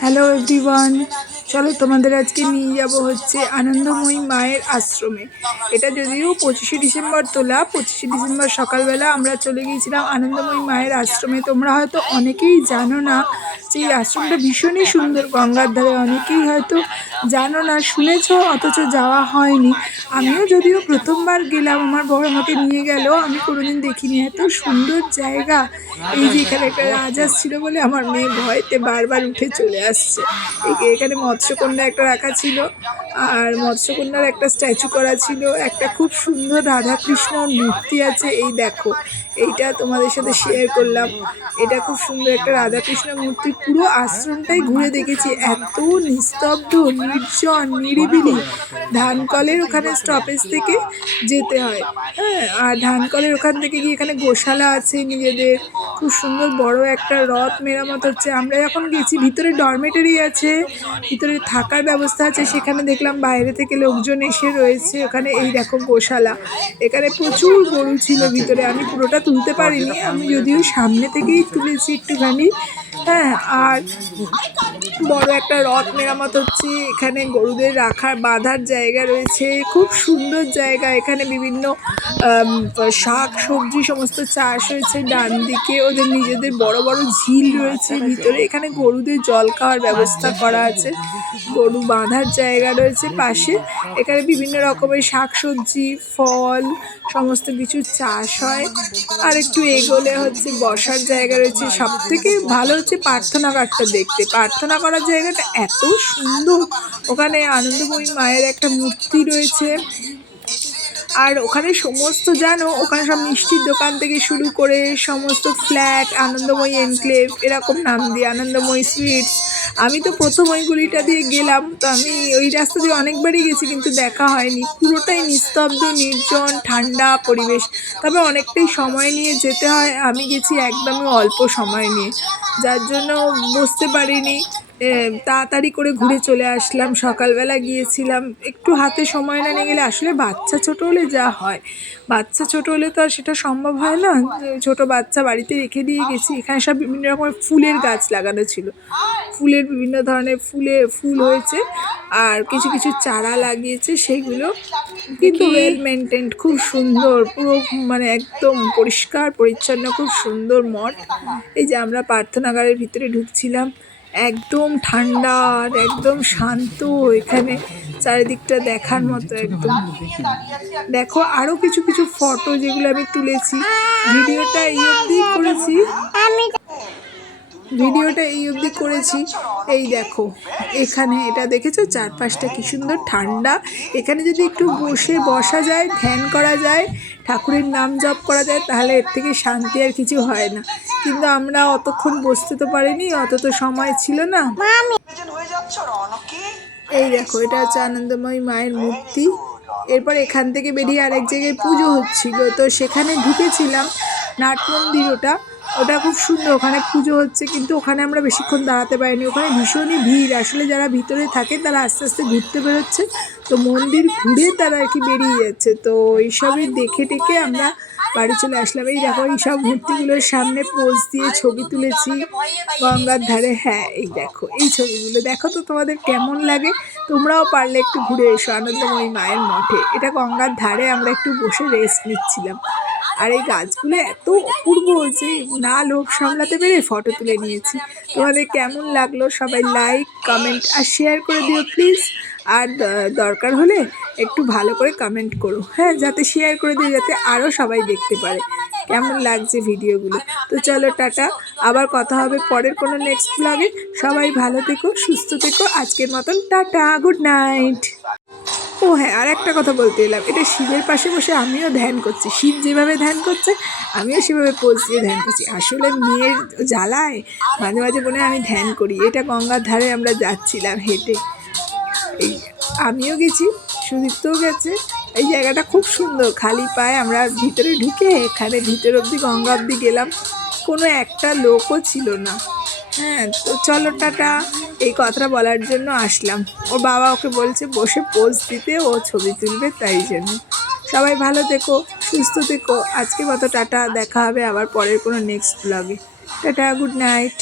Hello everyone, চলো তোমাদের আজকে নিয়ে যাব হচ্ছে আনন্দময়ী মায়ের আশ্রমে। এটা যদিও 25শে ডিসেম্বর তোলা, 25শে ডিসেম্বর সকালবেলা আমরা চলে গিয়েছিলাম আনন্দময়ী মায়ের আশ্রমে। তোমরা হয়তো অনেকেই জানো না যে এই আশ্রমটা ভীষণই সুন্দর, গঙ্গার ধারে। অনেকেই হয়তো জানো না, শুনেছ, অথচ যাওয়া হয়নি। আমিও যদিও প্রথমবার গেলাম, আমার বর আমাকে নিয়ে গেল, আমি কোনোদিন দেখিনি। এত সুন্দর জায়গা। এই যে এখানে একটা রাজহাঁস ছিল বলে আমার মেয়ে ভয়তে বারবার উঠে চলে আসছে। এখানে মৎস্যকন্যা একটা রাখা ছিল, আর মৎস্যকন্যার একটা স্ট্যাচু করা ছিল। একটা খুব সুন্দর রাধাকৃষ্ণর মূর্তি আছে, এই দেখো, এইটা তোমাদের সাথে শেয়ার করলাম। এটা খুব সুন্দর একটা রাধাকৃষ্ণ মূর্তি। পুরো আশ্রমটাই ঘুরে দেখেছি, এত নিস্তব্ধ, নির্জন, নিরিবিলি। ধানকলের ওখানে স্টপেজ থেকে যেতে হয়, হ্যাঁ, আর ধানকলের ওখান থেকে গিয়ে এখানে গোশালা আছে নিজেদের। খুব সুন্দর বড় একটা রথ মেরামত হচ্ছে। আমরা যখন গেছি ভিতরে ডরমেটরি আছে, ভিতরে থাকার ব্যবস্থা আছে। সেখানে দেখলাম বাইরে থেকে লোকজন এসে রয়েছে ওখানে। এই দেখো গোশালা, এখানে প্রচুর গরু ছিল ভিতরে। আমি পুরোটা তুলতে পারিনি, আমি যদিও সামনে থেকেই তুলেছি একটুখানি, হ্যাঁ। আর বড় একটা রথ মেরামত হচ্ছে। এখানে গরুদের রাখার বাঁধার জায়গা রয়েছে, খুব সুন্দর জায়গা। এখানে বিভিন্ন শাক সবজি সমস্ত চাষ হয়েছে। ডান দিকে ওদের নিজেদের বড় বড় ঝিল রয়েছে ভিতরে। এখানে গরুদের জল খাওয়ার ব্যবস্থা করা আছে, গরু বাঁধার জায়গা রয়েছে পাশে। এখানে বিভিন্ন রকমের শাক সবজি, ফল সমস্ত কিছু চাষ হয়। আর একটু এগোলে হচ্ছে বসার জায়গা রয়েছে। সব থেকে ভালো হচ্ছে প্রার্থনাঘাটটা দেখতে। প্রার্থনা করার জায়গাটা এত সুন্দর। ওখানে আনন্দময়ী মায়ের একটা মূর্তি রয়েছে। আর ওখানে সমস্ত জানো, ওখানে সব মিষ্টির দোকান থেকে শুরু করে সমস্ত ফ্ল্যাট, আনন্দময়ী এনক্লেভ এরকম নাম দিয়ে, আনন্দময়ী সুইটস। আমি তো প্রথম ওই গলিটা দিয়ে গেলাম, তো আমি ওই রাস্তা দিয়ে অনেকবারই গেছি কিন্তু দেখা হয়নি। পুরোটাই নিস্তব্ধ, নির্জন, ঠান্ডা পরিবেশ। তবে অনেকটাই সময় নিয়ে যেতে হয়। আমি গেছি একদমই অল্প সময় নিয়ে, যার জন্য বুঝতে পারিনি। তাড়াতাড়ি করে ঘুরে চলে আসলাম। সকালবেলা গিয়েছিলাম, একটু হাতে সময় না নিয়ে গেলে, আসলে বাচ্চা ছোটো হলে যা হয়, বাচ্চা ছোটো হলে তো আর সেটা সম্ভব হয় না। ছোটো বাচ্চা বাড়িতে রেখে দিয়ে গেছি। এখানে সব বিভিন্ন রকমের ফুলের গাছ লাগানো ছিল, ফুলের বিভিন্ন ধরনের ফুল হয়েছে। আর কিছু কিছু চারা লাগিয়েছে, সেগুলো কিন্তু ওয়েল মেনটেন্ড, খুব সুন্দর। পুরো মানে একদম পরিষ্কার পরিচ্ছন্ন, খুব সুন্দর মঠ। এই যে আমরা প্রার্থনাগারের ভিতরে ঢুকছিলাম, একদম ঠান্ডা আর একদম শান্ত। এখানে চারিদিকটা দেখার মতো একদম। দেখো আরও কিছু কিছু ফটো যেগুলো আমি তুলেছি। ভিডিওটা এই অবধি করেছি। এই দেখো এখানে, এটা দেখেছো চারপাশটা কি সুন্দর ঠান্ডা। এখানে যদি একটু বসা যায়, ধ্যান করা যায়, ঠাকুরের নাম জপ করা যায়, তাহলে এর থেকে শান্তি আর কিছু হয় না। কিন্তু আমরা অতক্ষণ বসতে তো পারিনি, অত তো সময় ছিল না। এই দেখো, এটা হচ্ছে আনন্দময়ী মায়ের মূর্তি। এরপর এখান থেকে বেরিয়ে আরেক জায়গায় পুজো হচ্ছিল, তো সেখানে ঢুকেছিলাম। নাট মন্দির ওটা, ওটা খুব সুন্দর। ওখানে পুজো হচ্ছে, কিন্তু ওখানে আমরা বেশিক্ষণ দাঁড়াতে পারিনি। ওখানে ভীষণই ভিড়। আসলে যারা ভিতরে থাকে তারা আস্তে আস্তে ঘুরতে বেরোচ্ছে, তো মন্দির ঘুরে তারা আর কি বেরিয়ে যাচ্ছে। তো এইসবই দেখে টেকে আমরা বাড়ি চলে আসলাম। এই দেখো, এইসব মূর্তিগুলোর সামনে পোজ দিয়ে ছবি তুলেছি গঙ্গার ধারে। হ্যাঁ, এই দেখো এই ছবিগুলো দেখো তো তোমাদের কেমন লাগে। তোমরাও পারলে একটু ঘুরে এসো আনন্দময়ী মায়ের মঠে। এটা গঙ্গার ধারে, আমরা একটু বসে রেস্ট নিচ্ছিলাম। আর এই গাছগুলো এত অপূর্ব যে না লোভ সামলাতে পেরে ফটো তুলে নিয়েছি। তোমাদের কেমন লাগলো সবাই লাইক, কমেন্ট আর শেয়ার করে দিও প্লিজ। আর দরকার হলে একটু ভালো করে কমেন্ট করো, হ্যাঁ, যাতে শেয়ার করে দিও, যাতে আরও সবাই দেখতে পারে কেমন লাগছে ভিডিওগুলো। তো চলো টাটা, আবার কথা হবে পরের কোনো নেক্সট ব্লগে। সবাই ভালো থেকো, সুস্থ থেকো। আজকের মতন টাটা, গুড নাইট। ও হ্যাঁ, আর একটা কথা বলতে এলাম, এটা শিবের পাশে বসে আমিও ধ্যান করছি। শিব যেভাবে ধ্যান করছে আমিও সেভাবে পোজ দিয়ে ধ্যান করছি। আসলে মেয়ের জ্বালায় মাঝে মাঝে মনে হয় আমি ধ্যান করি। এটা গঙ্গার ধারে আমরা যাচ্ছিলাম হেঁটে, এই আমিও গেছি, সুদীপ্তও গেছে। এই জায়গাটা খুব সুন্দর। খালি পায়ে আমরা ভিতরে ঢুকে এখানে ভিতর অবধি, গঙ্গা অবধি গেলাম, কোনো একটা লোকও ছিল না। হ্যাঁ, তো চলো টাটা, এই কথাটা বলার জন্য আসলাম। ওর বাবা ওকে বলছে বসে পোজ দিতে, ও ছবি তুলবে, তাই জন্য। সবাই ভালো থেকো, সুস্থ থেকো। আজকের মতো টাটা, দেখা হবে আবার পরের কোনো নেক্সট ব্লগে। Tata, good night.